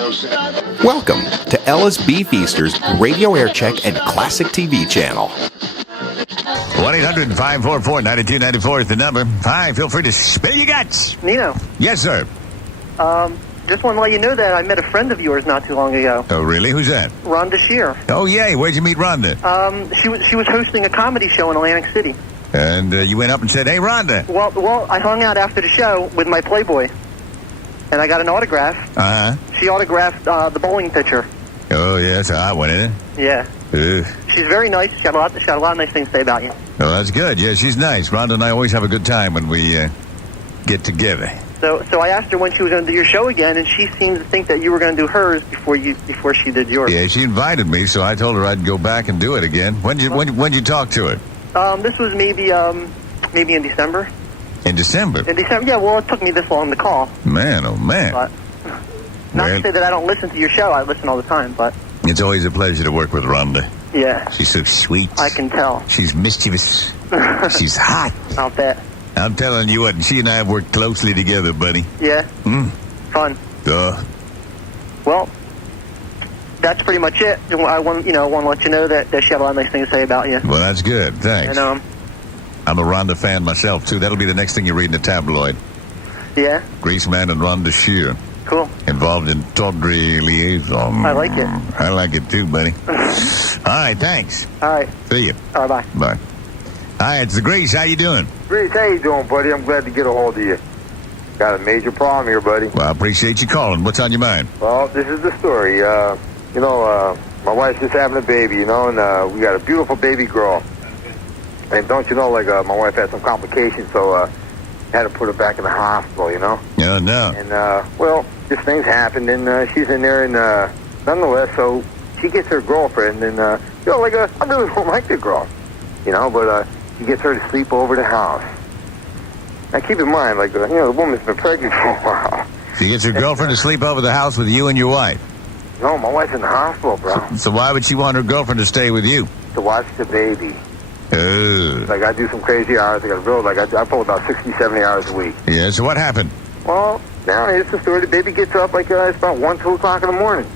Welcome to Ella's Beefeaster's Radio Aircheck and Classic TV channel. 1-800-544-9294 is the number. Hi, feel free to spill your guts. Nino. Yes, sir. Just want to let you know that I met a friend of yours not too long ago. Oh, really? Who's that? Rhonda Shear. Oh, yay. Where'd you meet Rhonda? She was hosting a comedy show in Atlantic City. And you went up and said, hey, Rhonda. Well, I hung out after the show with my Playboy, and I got an autograph. Uh-huh. She autographed the bowling pitcher. Oh, yeah, that's a hot one, isn't it? Yeah. Ugh. She's very nice. She's got a lot of nice things to say about you. Oh, that's good. Yeah, she's nice. Rhonda and I always have a good time when we get together. So I asked her when she was going to do your show again, and she seemed to think that you were going to do hers before she did yours. Yeah, she invited me, so I told her I'd go back and do it again. When'd you talk to her? This was maybe in December. In December? In December, yeah. Well, it took me this long to call. Man, oh man. But not to say that I don't listen to your show. I listen all the time, but it's always a pleasure to work with Rhonda. Yeah. She's so sweet. I can tell. She's mischievous. She's hot. I'll bet. I'm telling you what, she and I have worked closely together, buddy. Yeah? Fun. Well, that's pretty much it. I want to let you know that she had a lot of nice things to say about you. Well, that's good. Thanks. And, I'm a Rhonda fan myself, too. That'll be the next thing you read in the tabloid. Yeah? Greaseman and Rhonda Shear. Cool. Involved in tawdry liaison. I like it. I like it, too, buddy. All right, thanks. All right. See you. All right, bye. Bye. Hi, it's the Grease. How you doing? Grease, how you doing, buddy? I'm glad to get a hold of you. Got a major problem here, buddy. Well, I appreciate you calling. What's on your mind? Well, this is the story. My wife's just having a baby, and we got a beautiful baby girl. And don't you know, my wife had some complications, so had to put her back in the hospital, Oh, no. And, this thing's happened, and she's in there, and nonetheless, so she gets her girlfriend, and, I really don't like the girl, but she gets her to sleep over the house. Now, keep in mind, the woman's been pregnant for a while. She gets her girlfriend to sleep over the house with you and your wife? No, my wife's in the hospital, bro. So why would she want her girlfriend to stay with you? To watch the baby. Oh. I do some crazy hours. I pull about 60, 70 hours a week. Yeah, so what happened? Well, now here's the story. The baby gets up it's about 1, 2 o'clock in the morning.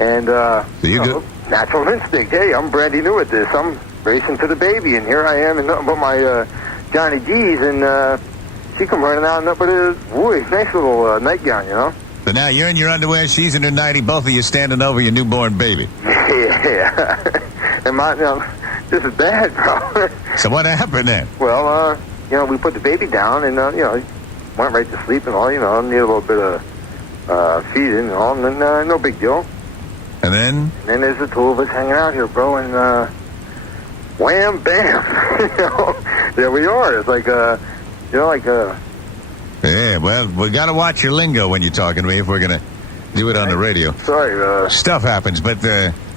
And, natural instinct. Hey, I'm brandy new at this. I'm racing to the baby, and here I am in nothing but my Johnny G's, and she come running out in nothing but a nice little nightgown, So now you're in your underwear, she's in her nightie, both of you standing over your newborn baby. Yeah. And this is bad, bro. So what happened then? Well, we put the baby down, and, went right to sleep and all, need a little bit of feeding and all, and then no big deal. And then? And then there's the two of us hanging out here, bro, and wham, bam, there we are. It's Yeah, well, we got to watch your lingo when you're talking to me if we're going to do it on the radio. Sorry. Stuff happens, but,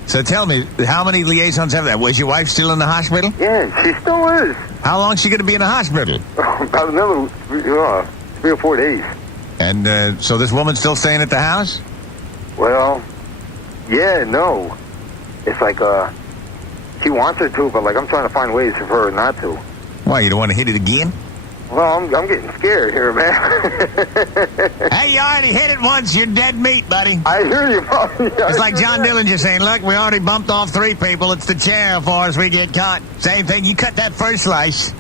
so tell me, how many liaisons have that? Was your wife still in the hospital? Yeah, she still is. How long is she going to be in the hospital? About another 3 or 4 days. And, so this woman's still staying at the house? Well, yeah, no. It's she wants her to, but, I'm trying to find ways for her not to. Why, you don't want to hit it again? Well, I'm getting scared here, man. Hey, you already hit it once. You're dead meat, buddy. I hear you, bro. It's like John Dillinger saying, look, we already bumped off 3 people. It's the chair for us. We get caught. Same thing. You cut that first slice.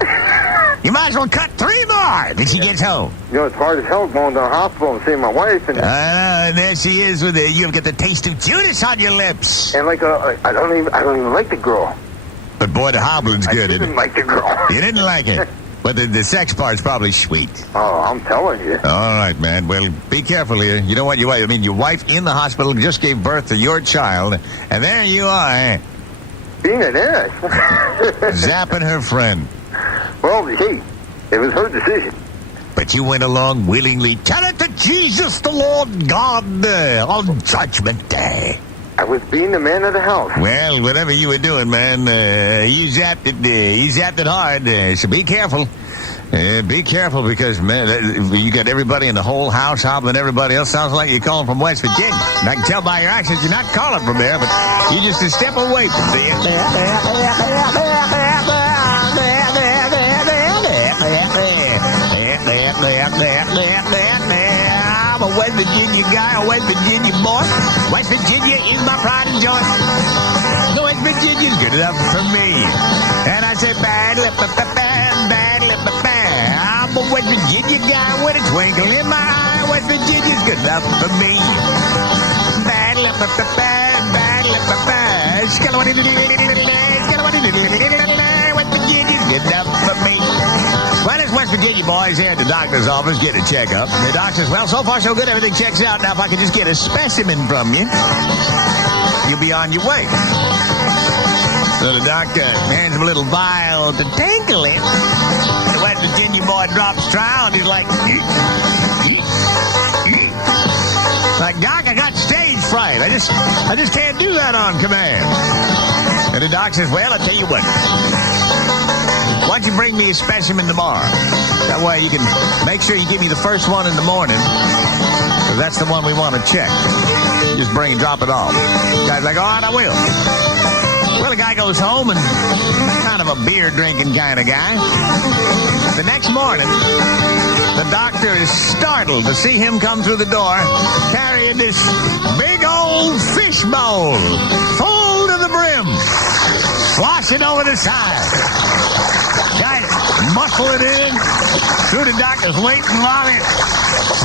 You might as well cut 3 more when she gets home. It's hard as hell going to the hospital and seeing my wife. And and there she is with it. You've got the taste of Judas on your lips. And I don't even like the girl. But boy, the hobbling's good, I isn't didn't it? like the girl. You didn't like it. But the sex part's probably sweet. Oh, I'm telling you. All right, man. Well, be careful here. You know what? Your wife in the hospital just gave birth to your child, and there you are, being an ass. zapping her friend. Well, hey, it was her decision. But you went along willingly. Tell it to Jesus, the Lord God, on Judgment Day. I was being the man of the house. Well, whatever you were doing, man, you zapped it hard. So be careful. Be careful because, man, you got everybody in the whole house hobbling everybody else. Sounds like you're calling from West Virginia. And I can tell by your accent you're not calling from there, but you're just a step away from there. I'm a West Virginia Virginia guy, a West Virginia boy. West Virginia is my pride and joy. The West Virginia's good enough for me. And I said, bad lip, bad lip, I'm a West Virginia guy with a twinkle in my eye. West Virginia's good enough for me. Bad lip, bad lip, West Virginia's good enough for me. Well, this West Virginia boy's here at the doctor's office getting a checkup. The doctor says, well, so far so good, everything checks out. Now, if I could just get a specimen from you, you'll be on your way. So the doctor hands him a little vial to tinkle it. The West Virginia boy drops trial and he's like, Doc, I got stage fright. I just can't do that on command. And the doc says, well, I'll tell you what. Why don't you bring me a specimen tomorrow? That way you can make sure you give me the first one in the morning. Because that's the one we want to check. Just drop it off. The guy's like, all right, I will. Well, the guy goes home and kind of a beer-drinking kind of guy. The next morning, the doctor is startled to see him come through the door carrying this big old fish bowl full to the brim. Wash it over the side. Guys, muscle it in through the doctor's waiting lobby.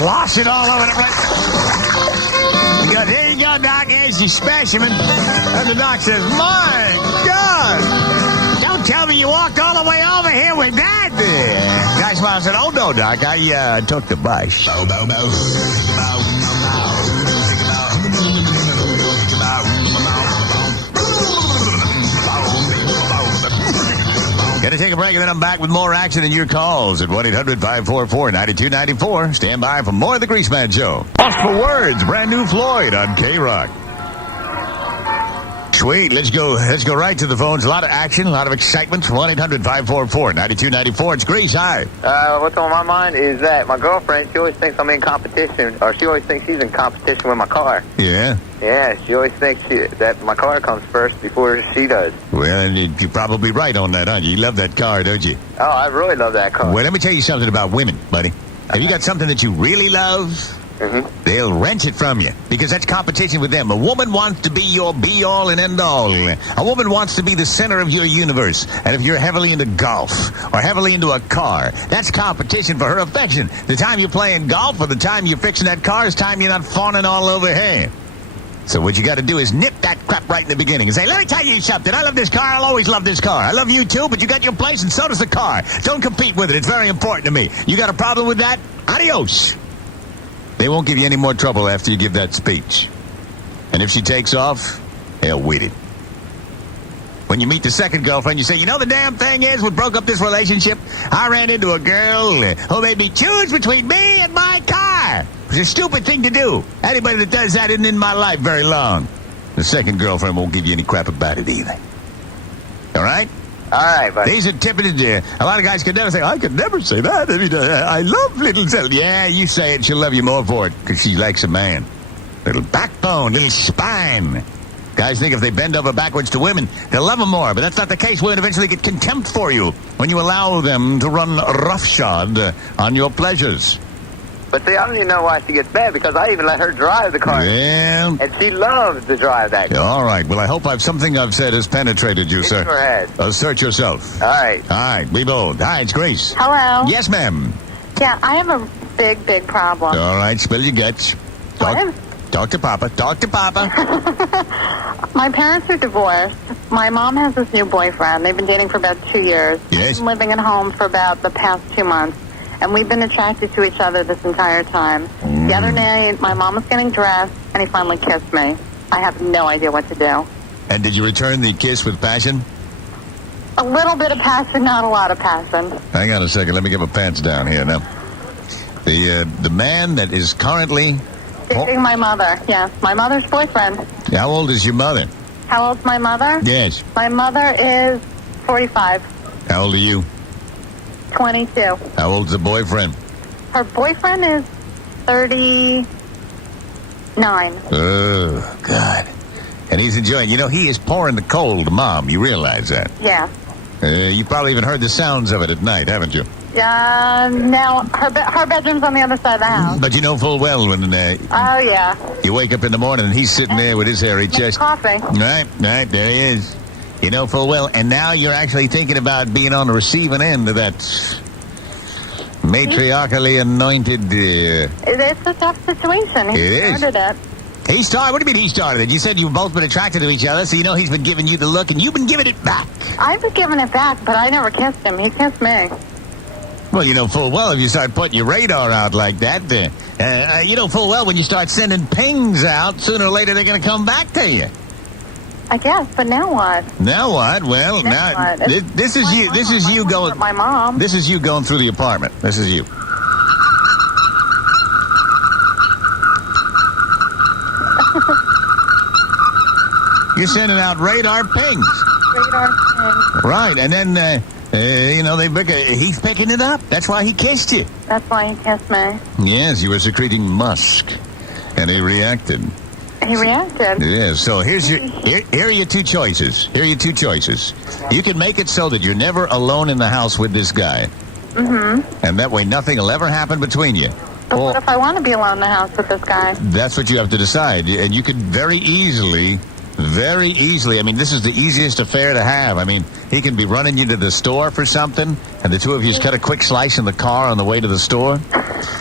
Wash it all over the place. He goes, here you go, Doc. Here's your specimen. And the doc says, my God. Don't tell me you walked all the way over here with that. Guy smiles and said, oh, no, Doc. I took the bus. Bow, bow, bow. Gonna take a break, and then I'm back with more action in your calls at 1-800-544-9294. Stand by for more of the Greaseman Show. Lost for Words, brand new Floyd on K-Rock. Sweet, let's go right to the phones. A lot of action, a lot of excitement. 1-800-544-9294. It's Grease. Hi. What's on my mind is that my girlfriend, she always thinks I'm in competition, or she always thinks she's in competition with my car. Yeah? Yeah, she always thinks that my car comes first before she does. Well, you're probably right on that, aren't you? You love that car, don't you? Oh, I really love that car. Well, let me tell you something about women, buddy. Have you got something that you really love? Mm-hmm. They'll wrench it from you because that's competition with them. A woman wants to be your be-all and end-all. A woman wants to be the center of your universe. And if you're heavily into golf or heavily into a car, that's competition for her affection. The time you're playing golf or the time you're fixing that car is time you're not fawning all over her. So what you got to do is nip that crap right in the beginning and say, let me tell you something. I love this car. I'll always love this car. I love you too, but you got your place and so does the car. Don't compete with it. It's very important to me. You got a problem with that? Adios. They won't give you any more trouble after you give that speech. And if she takes off, hell with it. When you meet the second girlfriend, you say, you know the damn thing is what broke up this relationship? I ran into a girl who made me choose between me and my car. It's a stupid thing to do. Anybody that does that isn't in my life very long. The second girlfriend won't give you any crap about it either. All right? All right, buddy. These are typical. A lot of guys could never say, I could never say that. I mean, I love little Sally. Yeah, you say it, she'll love you more for it because she likes a man. Little backbone, little spine. Guys think if they bend over backwards to women, they'll love them more. But that's not the case. Women eventually get contempt for you when you allow them to run roughshod on your pleasures. But see, I don't even know why she gets mad because I even let her drive the car. Yeah. And she loves to drive that car. All right. Well, I hope something I've said has penetrated you, sir. It sure has. Search yourself. All right. All right. Be bold. Hi, it's Grace. Hello. Yes, ma'am. Yeah, I have a big problem. All right. Spill your guts. Talk to Papa. Talk to Papa. My parents are divorced. My mom has this new boyfriend. They've been dating for about 2 years. Yes. I've been living at home for about the past 2 months. And we've been attracted to each other this entire time. The other night, my mom was getting dressed, and he finally kissed me. I have no idea what to do. And did you return the kiss with passion? A little bit of passion, not a lot of passion. Hang on a second. Let me get my pants down here now. The man that is currently... Dating my mother, yes. My mother's boyfriend. How old is your mother? How old's my mother? Yes. My mother is 45. How old are you? 22. How old's the boyfriend? Her boyfriend is 39. Oh, God. And he's enjoying. You know, he is pouring the cold, Mom. You realize that? Yeah. You probably even heard the sounds of it at night, haven't you? No, her bedroom's on the other side of the house. But you know full well when Oh, yeah. you wake up in the morning and he's sitting there with his hairy chest. Coffee. Right, there he is. You know full well. And now you're actually thinking about being on the receiving end of that matriarchally anointed... It's a tough situation. He started it. He started? What do you mean he started it? You said you've both been attracted to each other, so you know he's been giving you the look, and you've been giving it back. I've been giving it back, but I never kissed him. He kissed me. Well, you know full well if you start putting your radar out like that, you know full well when you start sending pings out, sooner or later they're going to come back to you. I guess, but now what? Now what? Well, now this is you. This is you going. My mom. This is you going through the apartment. This is you. You're sending out radar pings. Radar pings. Right, and then you know he's picking it up. That's why he kissed you. That's why he kissed me. Yes, you were secreting musk, and he reacted. He reacted. Yeah, so here are your two choices. Here are your two choices. You can make it so that you're never alone in the house with this guy. Mm-hmm. And that way nothing will ever happen between you. But what if I want to be alone in the house with this guy? That's what you have to decide. And you could very easily, I mean, this is the easiest affair to have. I mean, he can be running you to the store for something, and the two of you just cut a quick slice in the car on the way to the store.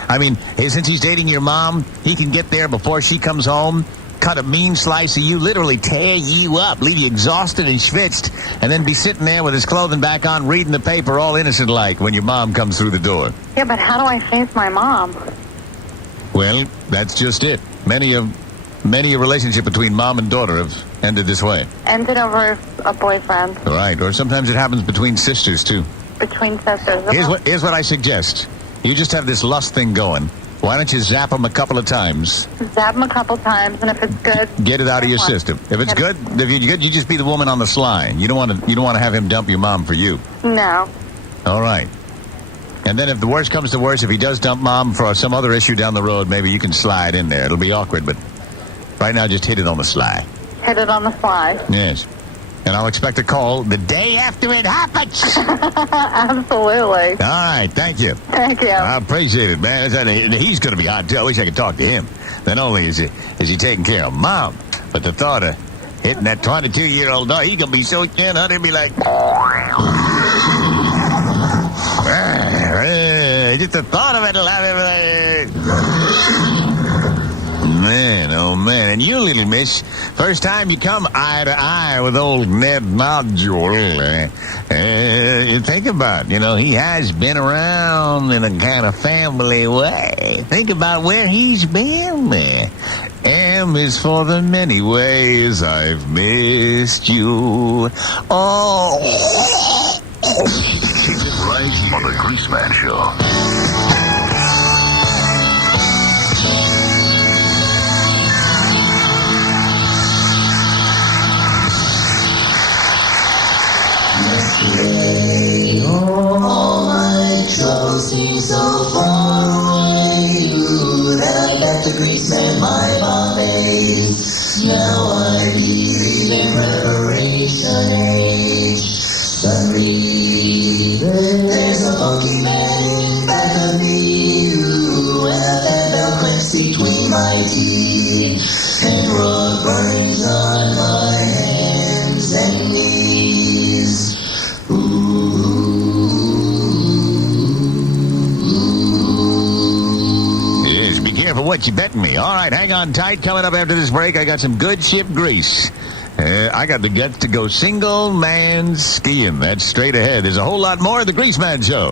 I mean, since he's dating your mom, he can get there before she comes home, cut a mean slice of you, literally tear you up, leave you exhausted and schwitzed, and then be sitting there with his clothing back on, reading the paper all innocent-like when your mom comes through the door. Yeah, but how do I face my mom? Well, that's just it. Many a relationship between mom and daughter have ended this way. Ended over a boyfriend. Right, or sometimes it happens between sisters, too. Between sisters. Here's what I suggest. You just have this lust thing going. Why don't you zap him a couple of times? Zap him a couple times, and if it's good, get it out of your system. If it's good, you just be the woman on the sly. You don't want to have him dump your mom for you. No. All right. And then if the worst comes to worst, if he does dump mom for some other issue down the road, maybe you can slide in there. It'll be awkward, but right now just hit it on the sly. Hit it on the sly. Yes. And I'll expect a call the day after it happens. Absolutely. All right, thank you. Thank you. I appreciate it, man. He's going to be hot, too. I wish I could talk to him. Not only is he taking care of mom, but the thought of hitting that 22-year-old dog, he's going to be so thin, he'll be like... just the thought of it will have everything... Man, oh man. And you, little miss, first time you come eye to eye with old Ned Nodule, you think about, he has been around in a kind of family way. Think about where he's been there. M is for the many ways I've missed you. Oh. Keep it right here on the Greaseman Show. All my troubles seem so far away. You that I bet the Greaseman my pomade. Now I believe in Reparation Age. Suddenly there's a funky man back of me. You and a fan bell clicks between my teeth, and rug burns on my hands and knees. For what you betting me. All right, hang on tight. Coming up after this break, I got some good ship grease. I got the guts to go single man skiing. That's straight ahead. There's a whole lot more of the Greaseman Show.